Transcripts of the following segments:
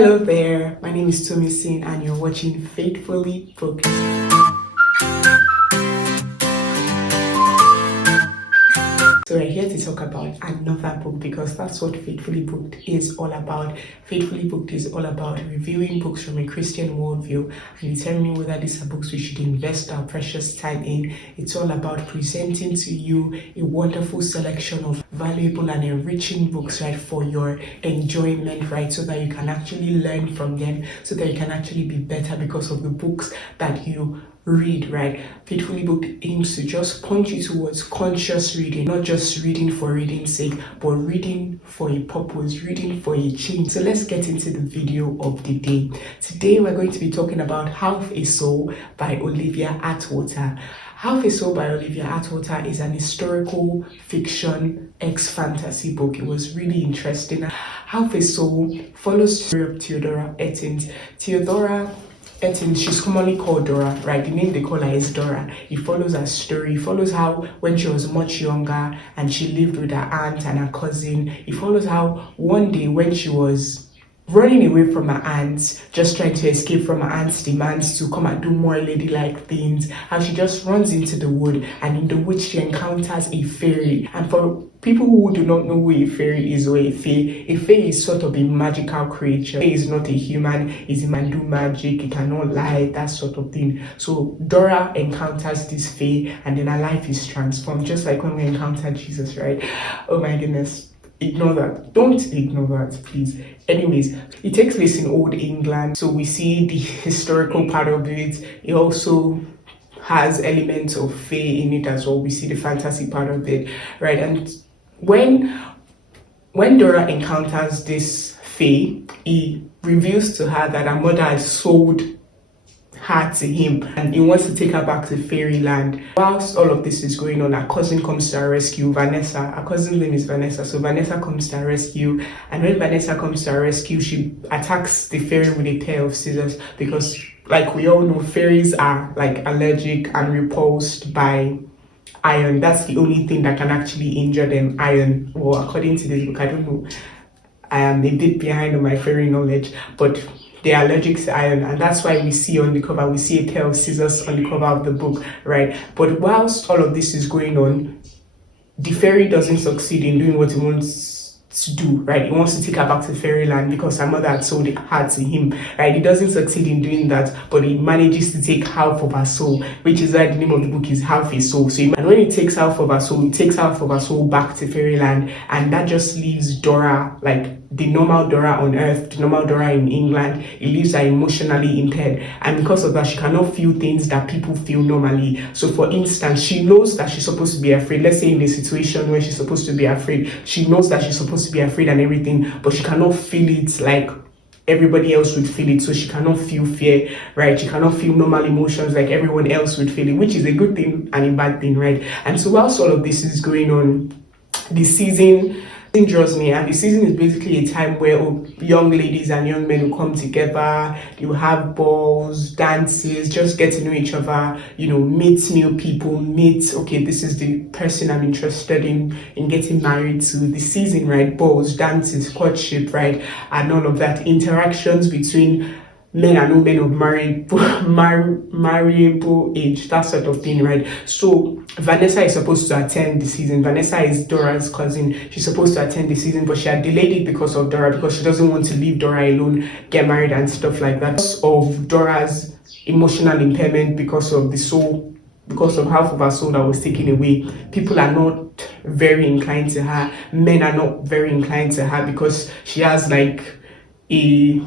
Hello there, my name is Tommy Singh and you're watching Faithfully Focused. So we're here to talk about another book because that's what Faithfully Booked is all about. Faithfully Booked is all about reviewing books from a Christian worldview and determining whether these are books we should invest our precious time in. It's all about presenting to you a wonderful selection of valuable and enriching books, right, for your enjoyment, right, so that you can actually learn from them, so that you can actually be better because of the books that you read, right? Faithfully Booked aims to just point you towards conscious reading, not just reading for reading's sake, but reading for a purpose, reading for a change. So let's get into the video of the day. Today we're going to be talking about Half a Soul by Olivia Atwater. Half a Soul by Olivia Atwater is an historical fiction ex-fantasy book. It was really interesting. Half a Soul follows the story of Theodora Ettings. Theodora Ettings, she's commonly called Dora, right? The name they call her is Dora. It follows her story. It follows how when she was much younger and she lived with her aunt and her cousin. It follows how one day when she was running away from her aunt, just trying to escape from her aunt's demands to come and do more ladylike things, how she just runs into the wood, and in the wood she encounters a fairy. And for people who do not know who a fairy is or a fae is sort of a magical creature. Fae is not a human, is a man do magic, it cannot lie, that sort of thing. So Dora encounters this fae and then her life is transformed, just like when we encountered Jesus, right? Oh my goodness. Ignore that. Don't ignore that, please. Anyways, it takes place in Old England. So we see the historical part of it. It also has elements of fae in it as well. We see the fantasy part of it, right? And when Dora encounters this fae, he reveals to her that her mother has sold her to him and he wants to take her back to fairyland. Whilst all of this is going on, her cousin comes to her rescue, Vanessa. Her cousin's name is Vanessa, so Vanessa comes to her rescue, and when Vanessa comes to her rescue, she attacks the fairy with a pair of scissors because, like we all know, fairies are like allergic and repulsed by iron. That's the only thing that can actually injure them, iron. Well, according to this book, I don't know, I am a bit behind on my fairy knowledge, but they're allergic to iron, and that's why we see on the cover, we see a pair of scissors on the cover of the book, right? But whilst all of this is going on, the fairy doesn't succeed in doing what he wants to do, right? He wants to take her back to fairyland because her mother had sold her to him, right? He doesn't succeed in doing that, but he manages to take half of her soul, which is why the name of the book is Half a Soul. So, and when he takes half of her soul, he takes half of her soul back to fairyland, and that just leaves Dora, like the normal Dora on earth, the normal Dora in England. It leaves her emotionally impaired, and because of that, she cannot feel things that people feel normally. So for instance, she knows that she's supposed to be afraid. Let's say in a situation where she's supposed to be afraid, she knows that she's supposed to be afraid and everything, but she cannot feel it like everybody else would feel it. So she cannot feel fear, right? She cannot feel normal emotions like everyone else would feel it, which is a good thing and a bad thing, right? And so whilst all of this is going on, the season draws me, and the season is basically a time where young ladies and young men will come together. You have balls, dances, just get to know each other, meet new people, okay, this is the person I'm interested in getting married to. The season, right? Balls, dances, courtship, right? And all of that, interactions between men and women of marriable age, that sort of thing, right? So Vanessa is supposed to attend the season. Vanessa is Dora's cousin. She's supposed to attend the season, but she had delayed it because of Dora, because she doesn't want to leave Dora alone, get married and stuff like that. Because of Dora's emotional impairment, because of the soul, because of half of her soul that was taken away, people are not very inclined to her. Men are not very inclined to her because she has she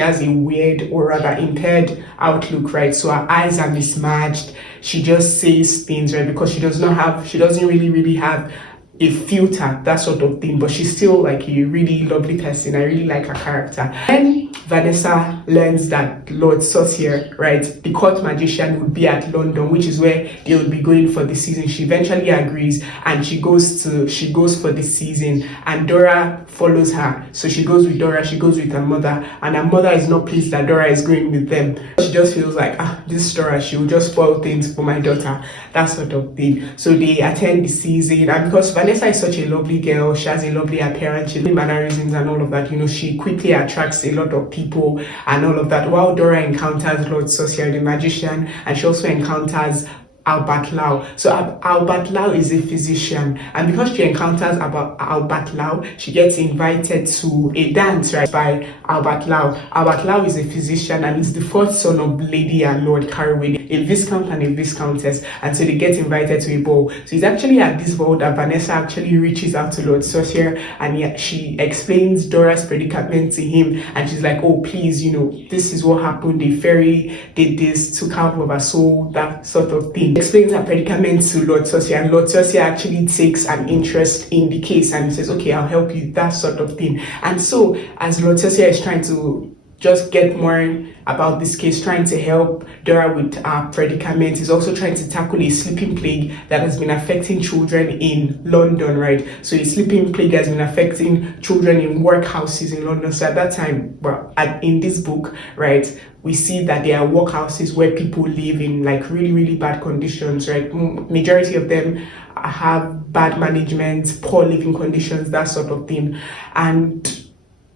has a weird or rather impaired outlook, right? So her eyes are mismatched. She just says things, right? Because she doesn't really have a filter, that sort of thing, but she's still like a really lovely person. I really like her character. And Vanessa learns that Lord Saucier, right, the court magician, would be at London, which is where they would be going for the season. She eventually agrees and she goes for the season, and Dora follows her. So she goes with Dora, she goes with her mother, and her mother is not pleased that Dora is going with them. She just feels like, this Dora, she will just spoil things for my daughter, that sort of thing. So they attend the season, and because Vanessa is such a lovely girl, she has a lovely appearance, she has mannerisms and all of that, she quickly attracts a lot of people and all of that, while Dora encounters Lord Saucier the magician, and she also encounters Albert Lau. So Albert Lau is a physician, and because she encounters Albert Lau, she gets invited to a dance, right, by Albert Lau. Albert Lau is a physician and is the fourth son of Lady and Lord Carraway, a viscount and a viscountess, and so they get invited to a ball. So it's actually at this ball that Vanessa actually reaches out to Lord Saucier, and she explains Dora's predicament to him, and she's like, oh please, this is what happened, the fairy did this, took half of her soul, that sort of thing. Explains her predicament to Lord Saucier, and Lord Saucier actually takes an interest in the case and says, okay, I'll help you, that sort of thing. And so as Lord Saucier is trying to just get more about this case, trying to help Dora with her predicament, he's also trying to tackle a sleeping plague that has been affecting children in London, right? So a sleeping plague has been affecting children in workhouses in London. So at that time, in this book, right, we see that there are workhouses where people live in like really, really bad conditions, right? Majority of them have bad management, poor living conditions, that sort of thing. And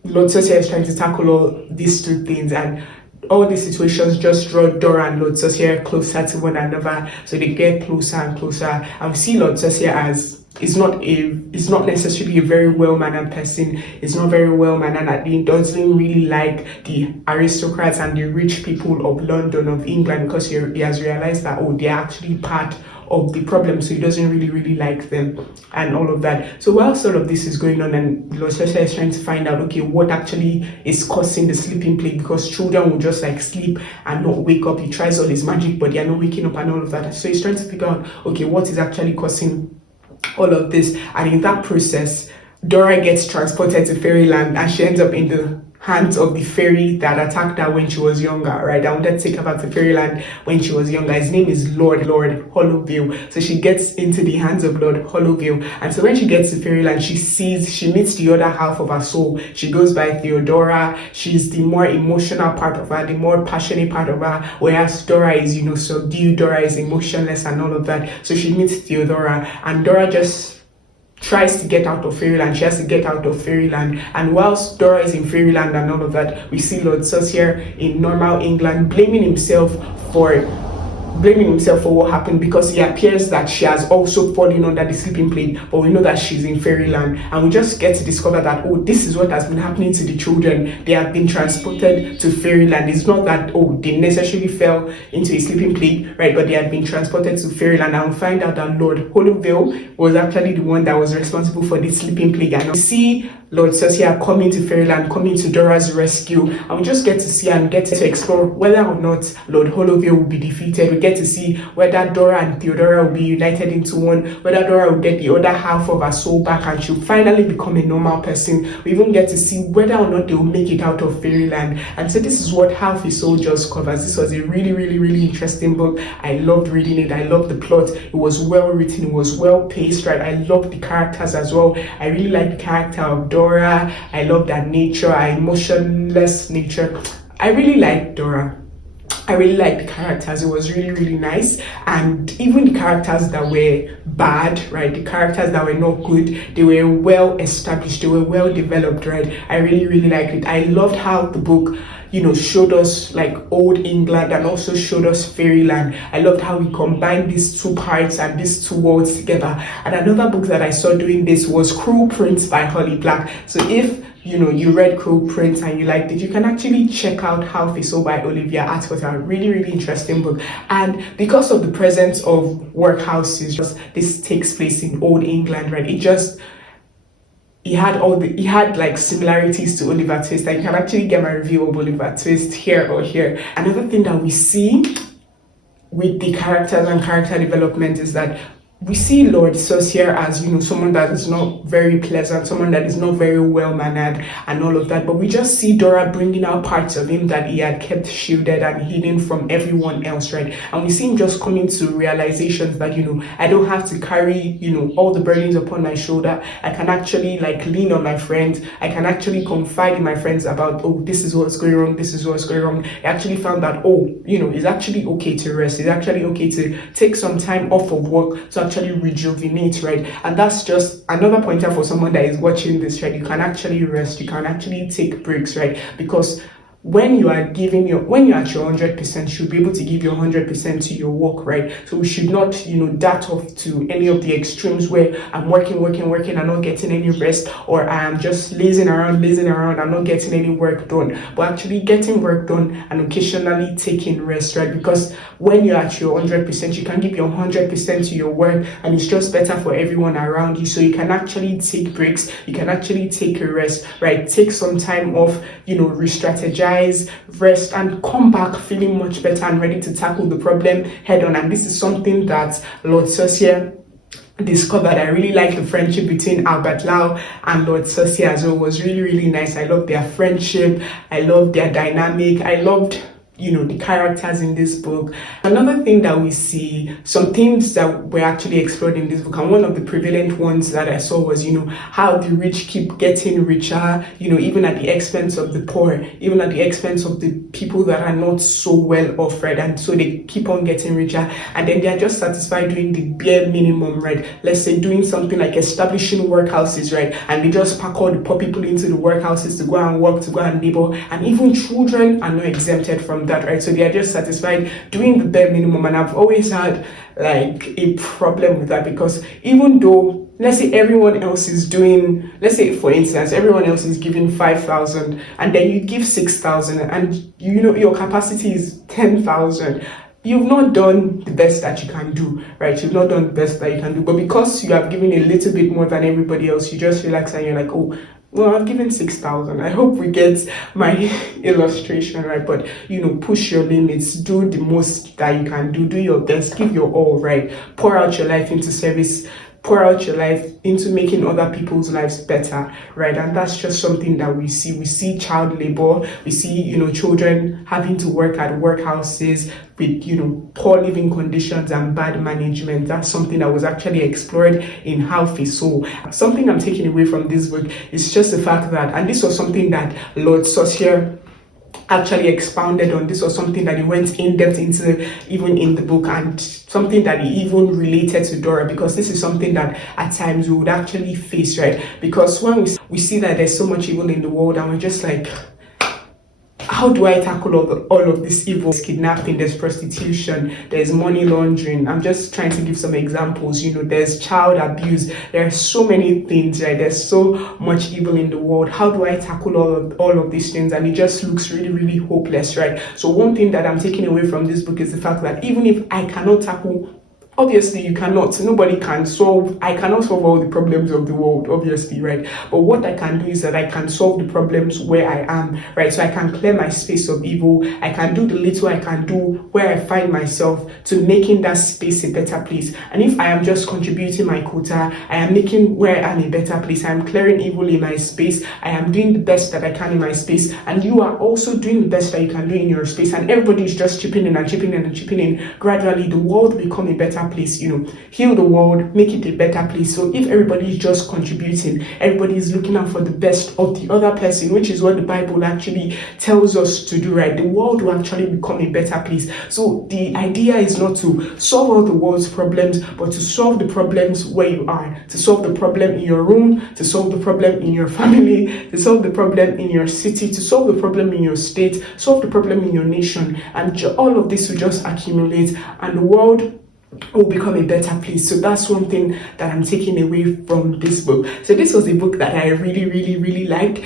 Lord Saucier is trying to tackle all these two things, and all these situations just draw Dora and Lord Saucier closer to one another. So they get closer and closer, and we see Lord Saucier as is not necessarily a very well-mannered person. He's not very well-mannered. He doesn't really like the aristocrats and the rich people of London, of England, because he has realized that, they're actually part of the problem, so he doesn't really like them and all of that. So whilst all of this is going on, and Lord Saucier is trying to find out, okay, what actually is causing the sleeping plague, because children will just like sleep and not wake up. He tries all his magic, but they are not waking up and all of that. So he's trying to figure out, okay, what is actually causing all of this. And in that process, Dora gets transported to fairyland, and she ends up in the hands of the fairy that attacked her when she was younger, right? I wanted to take her back to fairyland when she was younger. His name is Lord Hollowville. So she gets into the hands of Lord Hollowville, and so when she gets to fairyland, she meets the other half of her soul. She goes by Theodora. She's the more emotional part of her, the more passionate part of her, whereas Dora is, subdued. Dora is emotionless and all of that. So she meets Theodora, and Dora just tries to get out of fairyland. She has to get out of fairyland, and whilst Dora is in fairyland and all of that, we see Lord Saucier in normal England blaming himself for what happened, because he appears that she has also fallen under the sleeping plague, but we know that she's in fairyland, and we just get to discover that, this is what has been happening to the children. They have been transported to fairyland. It's not that they necessarily fell into a sleeping plague, right, but they had been transported to fairyland, and we find out that Lord Hollowville was actually the one that was responsible for the sleeping plague. And we see Lord Saucier coming to fairyland, coming to Dora's rescue, and we just get to see and get to explore whether or not Lord Hollowville will be defeated. We get to see whether Dora and Theodora will be united into one, whether Dora will get the other half of her soul back and she'll finally become a normal person. We even get to see whether or not they will make it out of fairyland. And so this is what Half His Soul just covers. This was a really interesting book. I loved reading it. I loved the plot. It was well written. It was well paced, right? I loved the characters as well. I really liked the character of Dora. I loved her nature, her emotionless nature. I really liked Dora. I really liked the characters. It was really nice. And even the characters that were bad, right, the characters that were not good, they were well established, they were well developed, right? I really liked it. I loved how the book showed us like old England and also showed us fairyland. I loved how we combined these two parts and these two worlds together. And another book that I saw doing this was Cruel Prince by Holly Black. So if you read Cruel Prince and you liked it, you can actually check out Half His Soul by Olivia Atwater. Really interesting book. And because of the presence of workhouses, this takes place in old England, right? He had like similarities to Oliver Twist. I can actually get my review of Oliver Twist here or here. Another thing that we see with the characters and character development is that we see Lord Saucier as, someone that is not very pleasant, someone that is not very well mannered and all of that. But we just see Dora bringing out parts of him that he had kept shielded and hidden from everyone else, right? And we see him just coming to realizations that, I don't have to carry, all the burdens upon my shoulder. I can actually lean on my friends. I can actually confide in my friends about, oh, this is what's going wrong. This is what's going wrong. I actually found that, it's actually okay to rest. It's actually okay to take some time off of work to actually rejuvenate, right? And that's just another pointer for someone that is watching this, right? You can actually rest, you can actually take breaks, right? Because when you're at your 100%, you should be able to give your 100% to your work, right? So we should not, dart off to any of the extremes where I'm working, and not getting any rest, or I am just lazing around, and not getting any work done. But actually getting work done and occasionally taking rest, right? Because when you're at your 100%, you can give your 100% to your work, and it's just better for everyone around you. So you can actually take breaks, you can actually take a rest, right? Take some time off, re-strategize, rest, and come back feeling much better and ready to tackle the problem head on. And this is something that Lord Saucier discovered. I really like the friendship between Albert Lau and Lord Saucier as well. It was really, really nice. I loved their friendship. I loved their dynamic. I loved the characters in this book. Another thing that we see, some themes that were actually explored in this book, and one of the prevalent ones that I saw was, how the rich keep getting richer, even at the expense of the poor, even at the expense of the people that are not so well off, right? And so they keep on getting richer, and then they're just satisfied doing the bare minimum, right? Let's say doing something like establishing workhouses, right? And they just pack all the poor people into the workhouses to go and work, to go and labor, and even children are not exempted from that, right? So they are just satisfied doing the bare minimum. And I've always had a problem with that, because even though, let's say everyone else is doing, let's say for instance, everyone else is giving 5,000 and then you give 6,000, and your capacity is 10,000. You've not done the best that you can do, right? You've not done the best that you can do. But because you have given a little bit more than everybody else, you just relax and you're like, oh, well, I've given 6,000. I hope we get my illustration right. But push your limits, do the most that you can do your best, give your all, right? Pour out your life into service, pour out your life into making other people's lives better, right? And that's just something that we see. We see child labor, we see children having to work at workhouses with poor living conditions and bad management. That's something that was actually explored in How Fe So. Something I'm taking away from this book is just the fact that, and this was something that Lord Saucier actually expounded on. This was something that he went in depth into even in the book, and something that he even related to Dora, because this is something that at times we would actually face, right? Because when we see that there's so much evil in the world, and we're just like, how do I tackle all of this evil? There's kidnapping, there's prostitution, there's money laundering. I'm just trying to give some examples. There's child abuse. There are so many things, right? There's so much evil in the world. How do I tackle all of these things? And it just looks really, really hopeless, right? So one thing that I'm taking away from this book is the fact that even if I cannot tackle, obviously you cannot, nobody can solve, I cannot solve all the problems of the world, obviously, right? But what I can do is that I can solve the problems where I am, right? So I can clear my space of evil. I can do the little I can do where I find myself to making that space a better place. And if I am just contributing my quota, I am making where I'm a better place. I am clearing evil in my space. I am doing the best that I can in my space. And you are also doing the best that you can do in your space. And everybody is just chipping in and chipping in and chipping in. Gradually, the world will become a better place. Heal the world, make it a better place. So if everybody is just contributing, everybody is looking out for the best of the other person, which is what the Bible actually tells us to do, right? The world will actually become a better place. So the idea is not to solve all the world's problems, but to solve the problems where you are, to solve the problem in your room, to solve the problem in your family, to solve the problem in your city, to solve the problem in your state, solve the problem in your nation. And all of this will just accumulate, and the world will become a better place. So that's one thing that I'm taking away from this book. So this was a book that I really, really, really liked.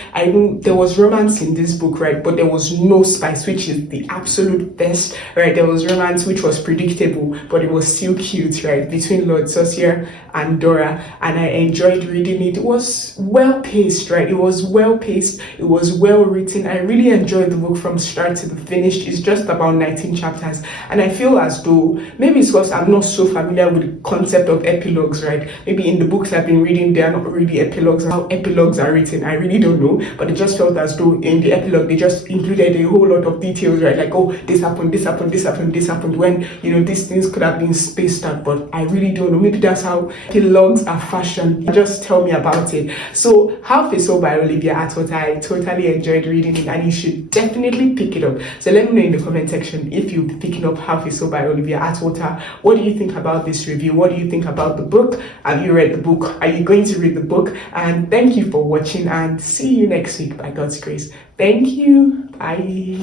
There was romance in this book, right? But there was no spice, which is the absolute best, right? There was romance, which was predictable, but it was still cute, right? Between Lord Saucier and Dora, and I enjoyed reading it. It was well paced, right? It was well paced. It was well written. I really enjoyed the book from start to the finish. It's just about 19 chapters, and I feel as though maybe it's because I'm not so familiar with the concept of epilogues, right? Maybe in the books I've been reading, they are not really epilogues. How epilogues are written, I really don't know, but it just felt as though in the epilogue they just included a whole lot of details, right? Like, oh, this happened, this happened, this happened, this happened, when, you know, these things could have been spaced out, but I really don't know. Maybe that's how epilogues are fashioned. Just tell me about it. So Half a Soul by Olivia Atwater, I totally enjoyed reading it, and you should definitely pick it up. So let me know in the comment section if you'll be picking up Half a Soul by Olivia Atwater. What do you think about this review? What do you think about the book? Have you read the book? Are you going to read the book? And thank you for watching, and see you next week by God's grace. Thank you. Bye.